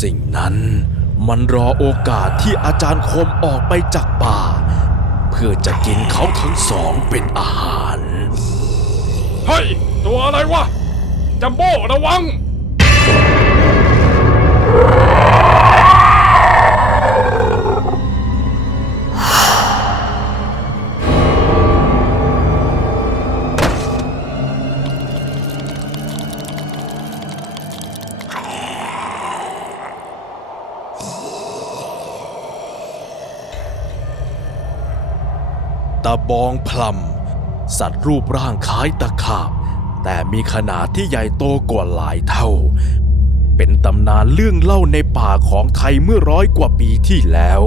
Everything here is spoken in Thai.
สิ่งนั้นมันรอโอกาสที่อาจารย์คมออกไปจากป่า เพื่อจะกินเขาทั้งสองเป็นอาหาร เฮ้ย ตัวอะไรวะจัมโบ้ระวัง ตะบองพลัมสัตว์รูปร่างคล้ายตะขาบ แต่มีขนาดที่ใหญ่โตกว่าหลายเท่า เป็นตำนานเรื่องเล่าในป่าของไทยเมื่อร้อยกว่าปีที่แล้ว